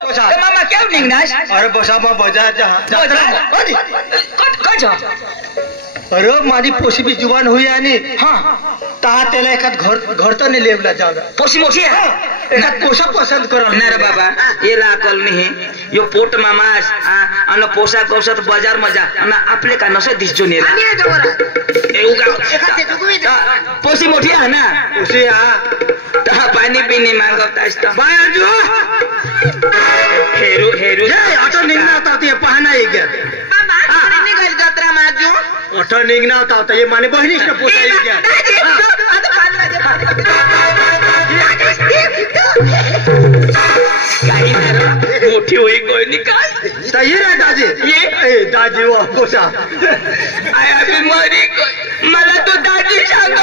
मामा क्या निघणार? अरे बसा मग बजार अरे माझी पोशी भी जुवान हुई आणि तहा त्याला एखाद घर तर नाही लेवला जावं पोशी मोठी आहे एखाद पोषा पसंत करा नाही रे बाबा याला अकल नाही यो पोट मामास आणि पोशाख कौशत बाजार मजा आणि आपले का नसं दिसतो नाही पोशी मोठी आहे ना पोशी हा तहा पाणी पिणी मागवता असता बाय आजू हेरू हेरू ऑटो निघणार होता ते पाहणा एक घ्या ऑटो निघणार होता हे माने बहिणीच पोसा एक घ्या काही मोठी होई कोणी काय ये रे दाजी ये दाजी वा पोसा आय मरी मला तो दाजी सांग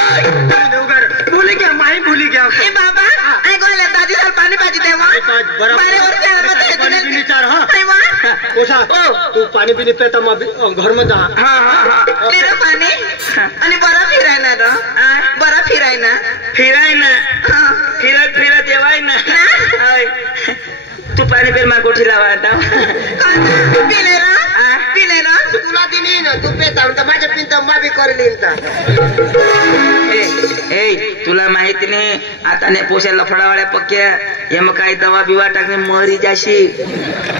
भूली गया माही भूली गया ए बाबा आई गोला दादी सर पानी पाजी देवा मारे और से मत पानी पीने चार हां आई वाह पोसा तू पानी पीने पे तम घर में जा हां हां तेरा पानी आणि बरा फिरायना रे बरा फिरायना फिरा देवाय ना तू पाणी पेर मा कोठी लावा आता पिले ना तुला दिनी ना तू पेता तर माझ्या पिंता माबी करलीन ता ए तुला माहिती नाही आता नाही पोशाला फडावाळ्या पक्क्या हे मग काय दवा बिवा टाकणे मरी जाशी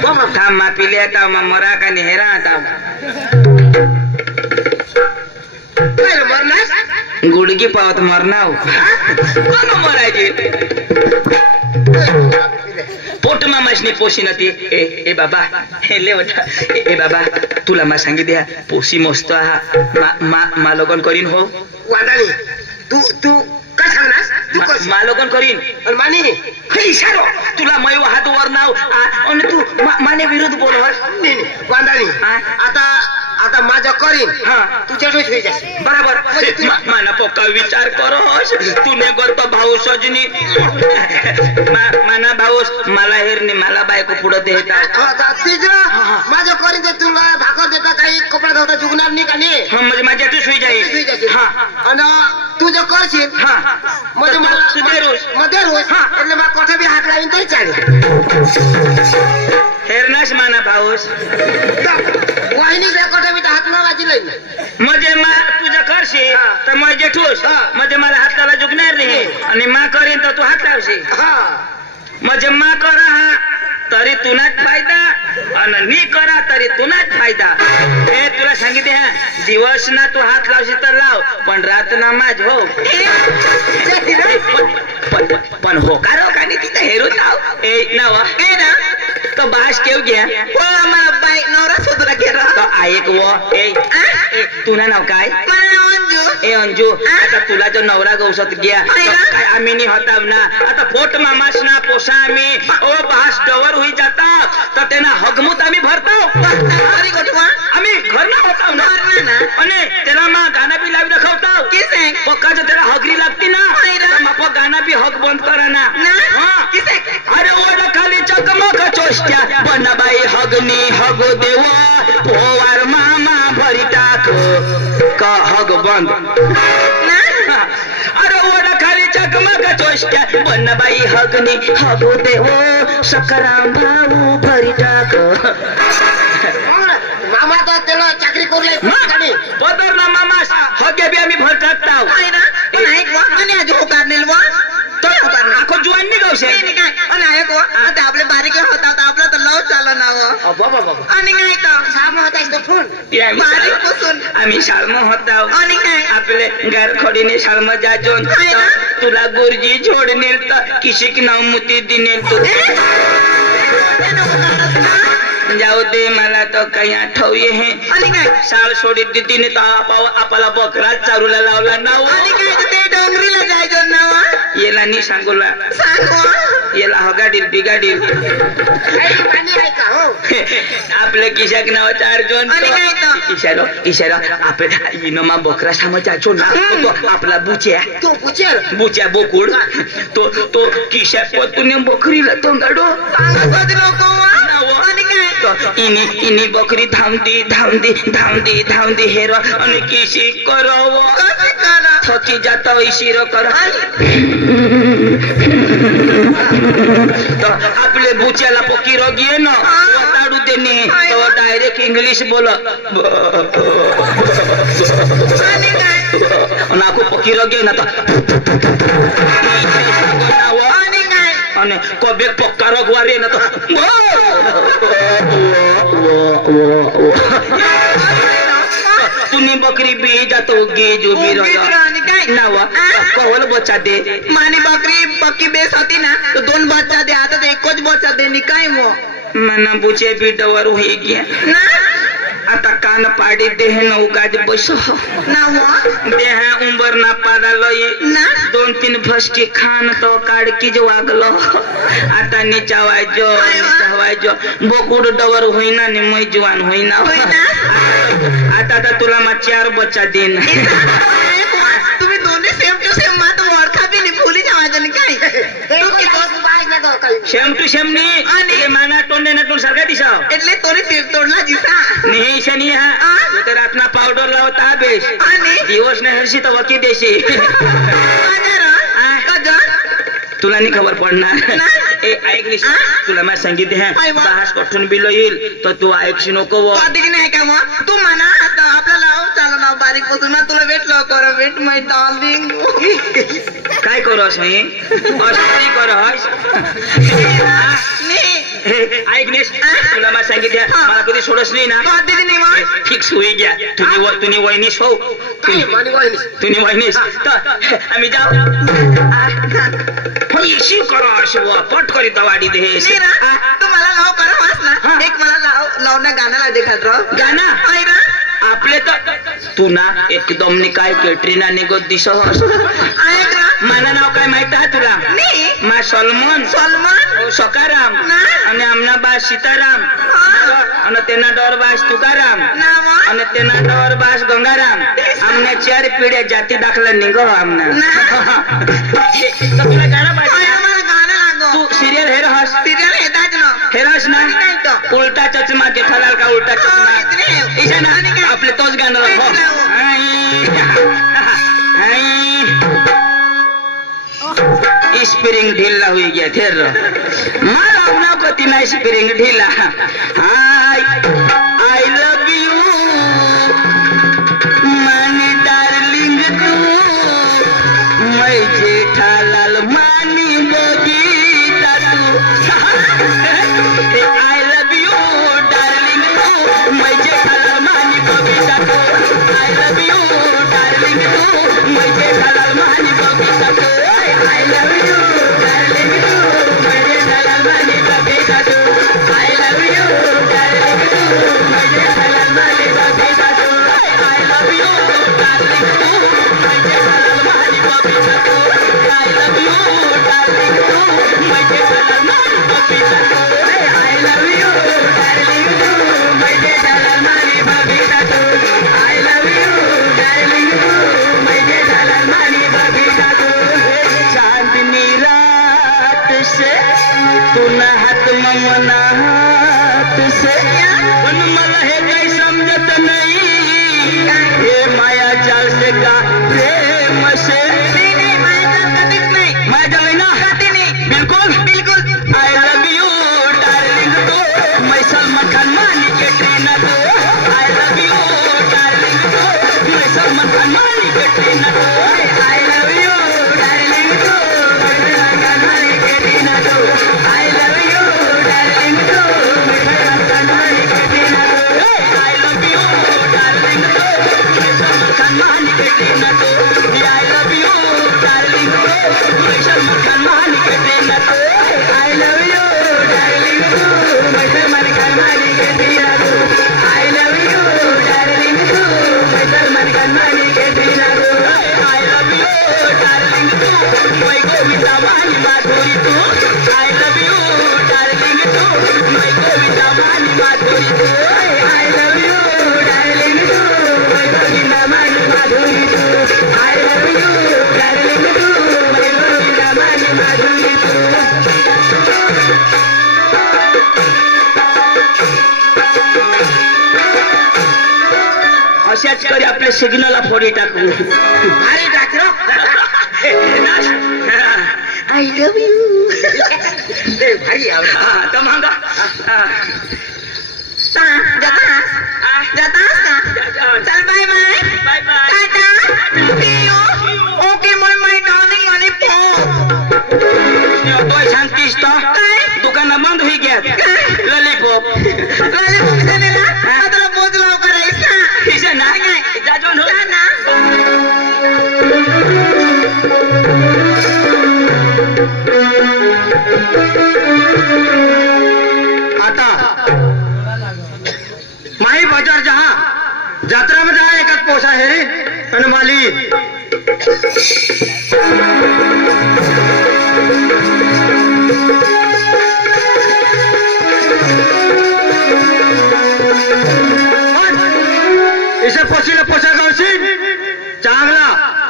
थांब मा पिले आता मरा का नेहरा आता गुडगी पावत मरनाव कोण मरायची पोट मामाशनी पोशी नती ए बाबा हे ले ए बाबा तुला मा सांगी द्या पोशी मस्त हा मा लगन करीन हो वांडानी तू काय सांगनास तू मा लगन करीन आणि मानी हे इशारो तुला मयो हात वर नाव आणि तू माने विरुद्ध बोलवर वांडानी आता माझा करीन तुझ्या होई जाशी बरोबर माना पक्का विचार करोस तूने करतो भाऊ सजनी माना भाऊस मला हेरनी मला बायको पुढे देता माझं करीन ते तुला भाकर देता काही कपडा धुता जुगणार नाही का नाही म्हणजे माझ्यातच होई जाईल आणि तू जो करशील म्हणजे मध्ये रोज એટલે મા કોઠે બી હાથ લાવીને તઈ ચાલે हेरनास माना भाऊस वाहिनी बे कोठे बी हात ना वाजी लई म्हणजे मा तुझं करशी तर मग जेठूस म्हणजे मला हात लावा जुगणार नाही आणि मा करीन तर तू हात लावशी म्हणजे मा करा तरी तुनाच फायदा आणि नी करा तरी तुनाच फायदा हे तुला सांगितले हा दिवस ना तू हात लावशी तर लाव पण रात ना माझ हो पण हो का रो का तिथं हेरू लाव ए नावा ए ना तो बास केव घ्या ओ आम्हाला बाई नवरा शोधला गेला तो ऐक वो ए तुला नाव काय अंजू ए अंजू आता तुला जो नवरा गौसत गया काय आम्ही नाही होता ना आता पोट मामास ना पोसा आम्ही ओ बास डवर होई जाता तर त्यांना हगमूत आम्ही भरतो अरे गोठवा आम्ही घर ना होता ना आणि त्याला मा गाणं बी लावी दाखवतो किसे पक्काचं त्याला हगरी लागती ना मग गाणं बी हग बंद करा ना किसे अरे ओढ खाली चकमक चोष्ट्या बनबाई हगनी हग देवा पोवार मामा भरी टाक का हग बंद अरे ओढ खाली चकमक चोष्ट्या बनबाई हगनी हग देवो सकराम भाऊ भरी टाक मामा तर त्याला चाकरी करले बदर ना मामा हगे बी आम्ही भर टाकताव नाही आणि आज होकार नेलवा तो होकार आखो जुवान नाही गावशे काय आणि आहे को आता आपले बारीक होता तर आपला तर लव चालला ना हो बाबा आणि काय तर साम होता इथं ठून बारीक पुसून आम्ही शाळम होता आणि काय आपले घर खोडीने शाळम जाजोन तुला गुरुजी छोडने तर किशिक नाव मुती दिने तू जाऊ दे मला तो काही आठवये हे आणि काय शाळ सोडी तिने तर आपला बकरा चारूला लावला नाव आणि काय ते डोंगरीला जायचो नावा येला नि सांगोला सांगवा येला हगाडील बिगाडील आपल्या किशाक नावाचा अर्जुन इशारो आपल्या इनोमा बकरा समाजाचो ना आपला बुच्या तो बुच्या बोकुड तो किशाक पतूने बकरीला तोंगाडो इनी बकरी धामदी हेर आणि किशी कराव थकी जाता इशिरो कर तो आपले बुच्याला पक्की रोगी आहे ना ताडू देणे तो डायरेक्ट इंग्लिश बोल नाको पक्की रोगी ना तो અને કોબેક પક્કારો ગવારે ન તો તુની બકરી બી જાતો ગેજ ઉભી રહ્યો નાવા કોવલ બચ્ચા દે માની બકરી પક્કી બેસ હતી ના તો दोन બચ્ચા દે आता तो एकच बच्चा दे नि काय मो મને પૂછે બી ડવર હોઈ ગયા ना आता कान पाडी देह न उगाज बसो ना मो देह उंबर ना पादा लई ना 2-3 फसकी खान तो काडकी जो वागलो आता निचावाय जो बोकुड डवर होईना नि मै जवान होईना आता तर तुला मा 4 बच्चा देन तुम्ही दोन्ही सेम टू सेम मात ओळखा बी नि फुली जावायचं नि काय तू की दोस्त बाय ना तो काही सेम टू सेम नी आणि माना टोंडे नटून सारखा दिसाव એટલે તોરી તીર તોડલા જીસા नहीं शनी हा तो तर रातना पावडर लावता बेश आणि दिवस ने हरशी तर वकी देशी तुला नाही खबर पडणार ए ऐकलीस तुला मी सांगितले आहे बाहास कठून बिलो येईल तर तू ऐकशी नको कधी नाही का मग तू म्हणा आता आपला लाव चालू ना बारीक पासून ना तुला भेटलो कर भेट माय डार्लिंग काय करस मी असं करस ऐकलीस तुला मी सांगितले मला कधी सोडस नाही ना कधी नाही मग फिक्स होई गया तुम्ही वहिनीस हो तुम्ही वहिनीस तर आम्ही जाऊ इशी करो अशी पट करी तवाडी दे तू मला लाव करा वास ना एक मला लावण्या गाण्याला देखत राव गाना आपले तर तू ना एकदम नि काय कॅटरीना ने गो दिसस माना नाव काय माहित आहे तुला मा सलमान सकाराम आणि आमना बास सीताराम અને તેના ડોર બાસ તુકારામ અને તેના ડોર બાસ ગંગારામ અમને 4 પીડે જાતિ દાખલા નીગો અમને તો तुला गाणं पाहिजे गाणं लागो तू सिरियल हेरहस येताच ना हेरहस ना उलटा चष्मा जेठालाल का उलटा चष्मा इसे ना आपले तोच गाणं लागो स्प्रिंग ढीला हुई गया थेर मारा उना को तिना स्प्रिंग ढीला हाय आई लव यू मानी डार्लिंग तू मैं जेठालाल मानी बबीता तू आई लव यू डार्लिंग तू मैं जेठालाल मानी बबीता तू आई लव यू डार्लिंग तू मैं जेठालाल मानी बबीता तू I love you, darling, too. My dear Salamani, Babita, too. I love you, darling, too. My dear Salamani, Babita, too. I love you, darling, too. My dear Salamani, Babita, too. I love you, darling, too. My dear Salamani, Babita, too. I love you, darling, too. My dear Salamani, Babita, too. I love you, darling, too. My dear Salamani, Babita, too. Chandni रात से तू न हाथ ममना हाथ से पण मला हे काही समजत नाही हे माया जाल से का प्रेम से नहीं माया जाल कधीच नाही माया जाल ना कधी नाही बिल्कुल बिल्कुल आई लव यू डार्लिंग तू मैं सलमान खान मानी के ट्रेना तू आई लव यू डार्लिंग तू मैं सलमान खान मानी के ट्रेना तू आई लव यू डार्लिंग तू I love you, darling, too. I love you, darling, too. I love you, darling, too. I love you, darling, too. I love you, darling, too. I love you, darling, too. My Govinda Mani Madhuri too. I love you, darling, too. My Govinda Mani Madhuri too. I love you, darling, too. My Govinda Mani Madhuri too. I love you, darling, too. My Govinda Mani Madhuri too. अशाच करी आपल्या सिग्नलला फोडी टाकू अरे I love you. भारी आवडा. हा तर मग जातास का? चल bye bye. Bye bye. Tata. See you. Okay my darling आणि तो शांतीस तो दुकान बंद हुई गया लॉलीपॉप आता पोच लवकर आहे. इसे ना जाजवन हो ना आता माही बाजार जहा जत्रा में जहा एक पोसा हेरी आणि माली इसे पोशीला पोसा गावशी चांगला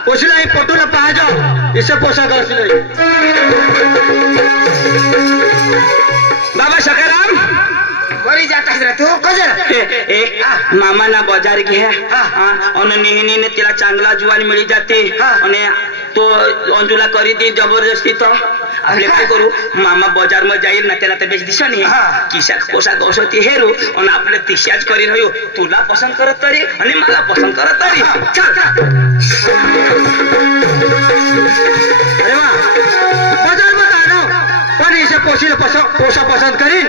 पोशीला ही पोटूला पाहाजो इसे पोसा गावशी बाबा सकाराम वरी जाता है तू कजर मामा ना बाजार घ्या आणि नेहमीने तिला चांगला जुवान मिळी जाते आणि तो अंजुला करी दी जबरदस्ती तो आपले काय करू मामा बाजार मध्ये जाईल ना त्याला तर बेच दिसा नाही किशा पोशाख औषधी हेरू आणि आपले तिशाच करी राहू तुला पसंत करत तरी आणि मला पसंत करत तरी अरे वा बाजार मध्ये आलो पण इसे पोशीला पोसा पसंत करील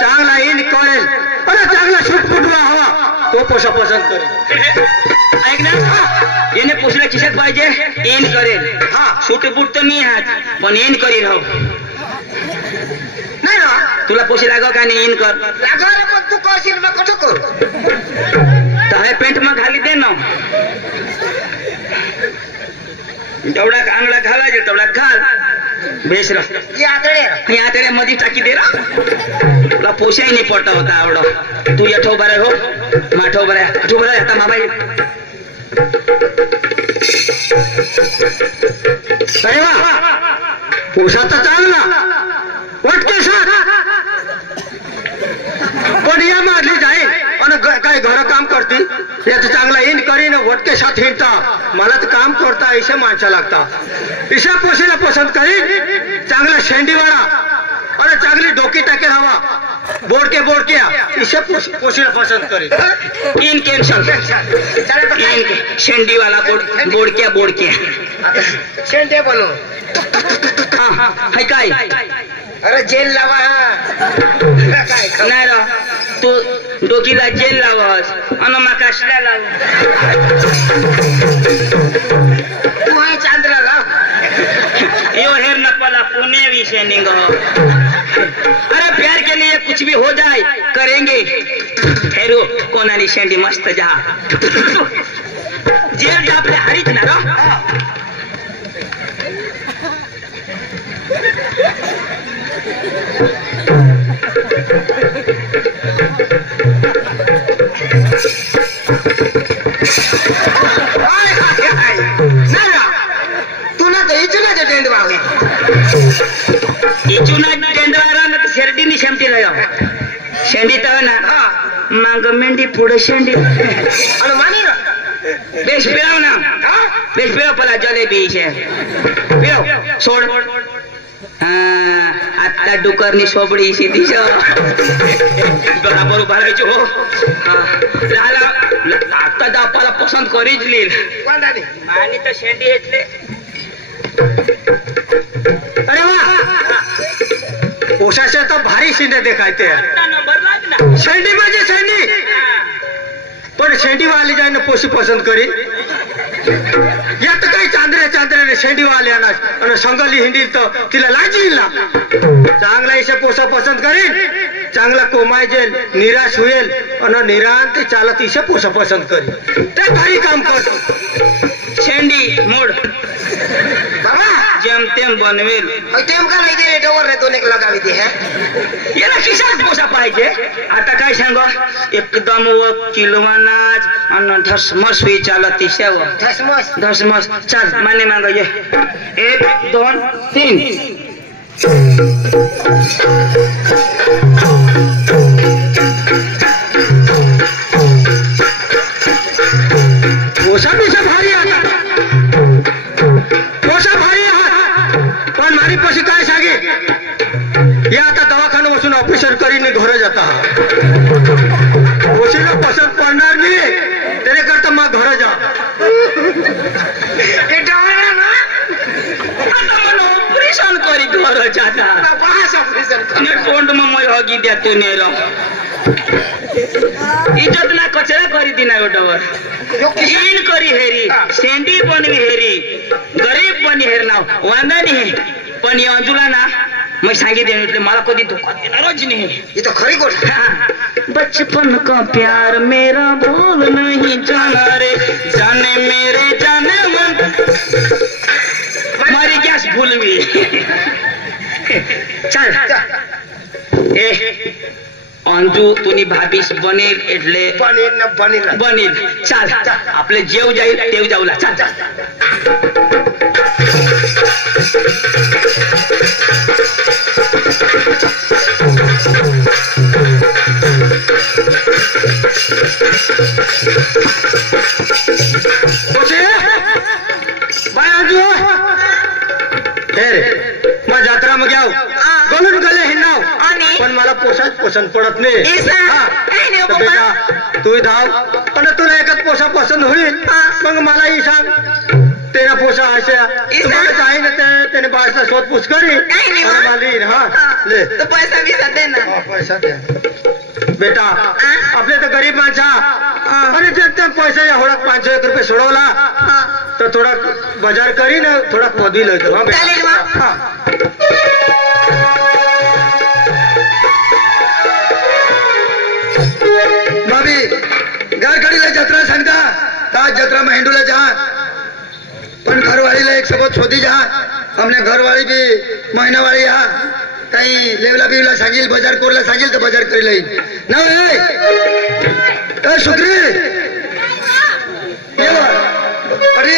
चांगला इन करेल अरे चांगला सुटफुटला हवा तो पोसा पसंत करेल. ऐक ना येणे पोशीला खिशात पाहिजे एन करेल सूट बूट तर मी आहात पण एन करील हो नाही ना तुला पोशी लागव का नाही एन कर लागला पण तू करशील ना कसं करू तर हे पेंट मग घाली दे ना जेवढा अंगला घालायचे तेवढा घाल बेस आता मध्ये टाकी दे तुला पोशाही नाही पडता होता आवड तू येठो बरं हो माठो बरं आठो बरं आता मामा अरे वा पोसा तर चांगला वाटते सर पण या मारली जाईल आणि काय घर काम करतील याचं चांगला इन करीन वटके साथ हिंडता मला तर काम करता इसे माणसा लागता इशा पोशीला पसंत करीन चांगला शेंडीवाळा आणि चांगली डोकी टाकेल हवा बोडक्या इसे पोशीला पसंत करीन इन कैंसल शेंडीवाला बोडक्या शेंडे बनू हाय काय अरे जेल लावा काय नाही रा तू डोकीला जेल लावस आणि माकाशला लाव तू आहे चांदला लाव यो हेर नपला पुणे विषय निंग अरे प्यार के लिए कुछ भी हो जाए करेंगे हेरो कोणाली शेंडी मस्त जा जेल जा आपल्या हरीच ना रो तुला तर इचुनाच्या टेंडवा होई इचुना टेंडवारा ना शेरडी नि शेमटी रायो शेंडी तर ना मांग मेंढी पुढे शेंडी आणि मानी ना बेस पिळाव ना बेस पिळाव पला जलेबी छे पिळाव सोड आता डुकरनी सोबडी सीधी छो बराबर उभा राहायचो हो आता दापाला पसंत करीच लील मानी तर शेंडी हेतले अरे वा पोशाचे तर भारी शिंदे देखायते नंबर लाग ना शेंडी म्हणजे शेंडी पण शेंडीवाली जाईन पोशी पसंत करीन यात काही चांदऱ्याने शेंडीवाली आणा आणि संगली हिंडील तर तिला लाजील ना चांगला इशे पोसा पसंत करीन चांगला कोमायजेल निराश होईल आणि निरांत चालत इशे पोसा पसंत करीन ते भारी काम करतो शेंडी मोड बाबा जेम तेम बनवेल टेम का नाही दे डोवर रे दोन एक लगावी ती है याला किशात पोसा पाहिजे आता काय सांग एकदम व किलोवानाच आणि धसमस होई चालत तिशाव धसमस चाल माने मांग ये 1 2 3 पोसा भारी आता पोसा भारी पण मारी पोशी आता पोशीला पसंत पडणार नाही त्याने करता मग घर जा ऑपरेशन करी घर जाता तोंड में मैं हगी दिया तो नहीं रह इज्जत ना कचरा करी दिना गोटवर इन करी हेरी सेंडी बनी हेरी गरीब बनी हेरना वांदा नहीं पण ये अंजुला ना मैं सांगितलं એટલે मला कधी दुखत देणारच नाही ये तो खरी गोष्ट बचपन का प्यार मेरा भूल नहीं जाना रे जाने मेरे जाने मन मारी गॅस भूलवी चल ए अंजू तुनी भाभीस बनेल એટલે बनेल चल आपले जेव जाईल देव जाऊला चल मग जत्रा मग याव गलून गले हिंडाव पण मला पोशाच पसंत पडत नाही बेटा तू धाव पण तुला एकच पोषा पसंत होईल मग मलाही सांग तेरा पोषा अशा आहे ना त्याने बाळाचा शोधपूस करी हा ले तो पैसा भी दे ना पैसा द्या बेटा आपले तर गरीब माणसा अरे जर पैसा या होडा 500 रुपये सोडवला तर थोडा बाजार करी ना थोडा मधवी लयतो हा भाभी घर खड़ी जत्रा सांगता ताज जत्रा में हिंडूला जा पण घरवाली एक सबत शोधी जा हमने घरवाली भी महीना वाली हा कहीं लेवला बिवला सांगिल बाजार कोरला सांगिल तर बाजार करी लई ना ए शुक्री ये अरे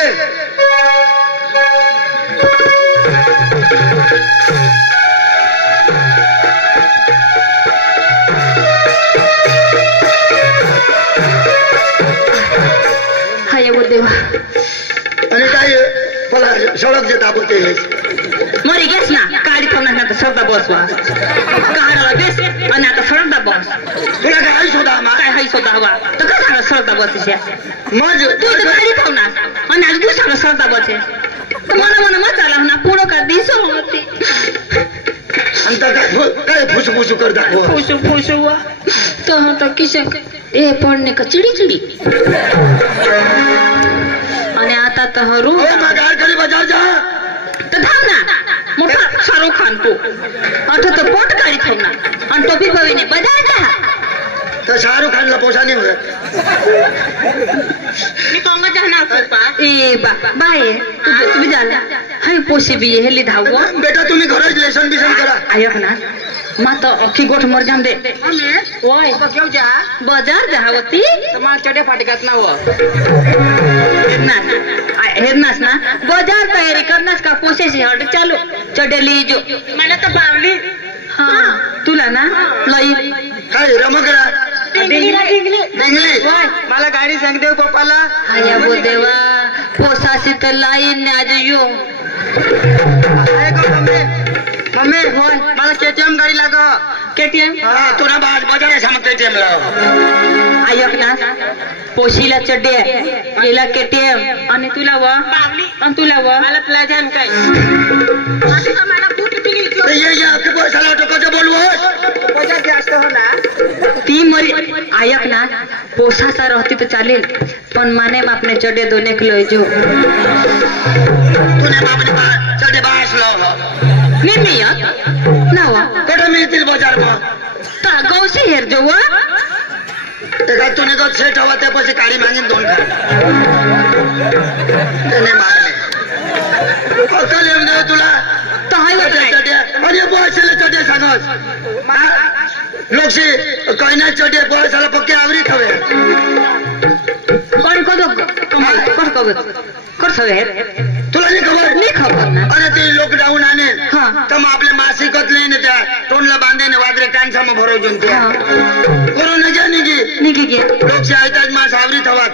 हाय वो देवा आणि काय मला सडक जे दाबते मरी गेस ना गाडी थांबणार ना तर सडा बसवा गाडीला बेस आणि आता सडा बस तुला काय हाय शोधा काय हाय शोधा हवा तर कसा सडा बसच्या मग तू तर गाडी थांबणार आणि आज दुसरा सडा बसे मला मत आला ना पुढं का दिसो होती अंत काय फुसफुसू कर दाखव फुसू तो किसे ए पडणे का चिडी चिडी आणि आता तर हरू गाडी बाजार जा तर थांब ना मोठा शाहरुख खान तो अठो तो पोट गाडी थांबणार आणि टोपी बवीने बजाय जा तर शाहरुख खानला पोषा नाही होत मी कांगा जाणार पप्पा ए बा बाय तुम्ही झाला हाय पोशी बी हेली धावो बेटा तुम्ही घरच लेसन बिसन करा आयो ना माता अखी गोठ मर जाम दे ओय क्यों जा बाजार जावती तुम्हाला चढे फाटकात नाव हेरनास ना बाजार तयारी करनास का पोशेशी हट चालू चढेली जो मला तर बावली हा तुला ना लई काय रमकरा डिंगली मला गाडी सांग देव पप्पाला हाया बो देवा पोसाशी तर लाई ने आज यो मम्मी मला केटीएम गाडी लाग केटीएम तुला बाजार सांगते टेम लाव आयक ना पोशीला चड्डे गेला केटीएम आणि तुला व आणि तुला व मला प्लाझान काय ये पैसा टोकाचं बोलवो पैसा जास्त हो ना ती मरी आयक ना पोसाचा रहती तो चालेल पण माने आपने चड्डे दोने किलो जो तुने बापने चढे बास लाव निर्मिया नावा कुठं मिळतील बाजार मग ता गौसी हेर जो व एका तुने गत सेट हवा त्यापाशी काळी मागीन 2 खा त्याने मागले अकल येऊन दे तुला अरे बॉयसला चढे सांगस लोकशी काही नाही चढे बॉयसला पक्के आवरी खावे कोण कदो कमाल कोण कबत कर सवे तुला नाही खबर ना अरे ते लॉकडाऊन आने हा तर मग आपल्या मासिकत नाही त्या तोंडला बांधेने वादरे कांसा मग भरवजून त्या कोरोना जा निघी गे लोकशी आयताज मास आवरी थवात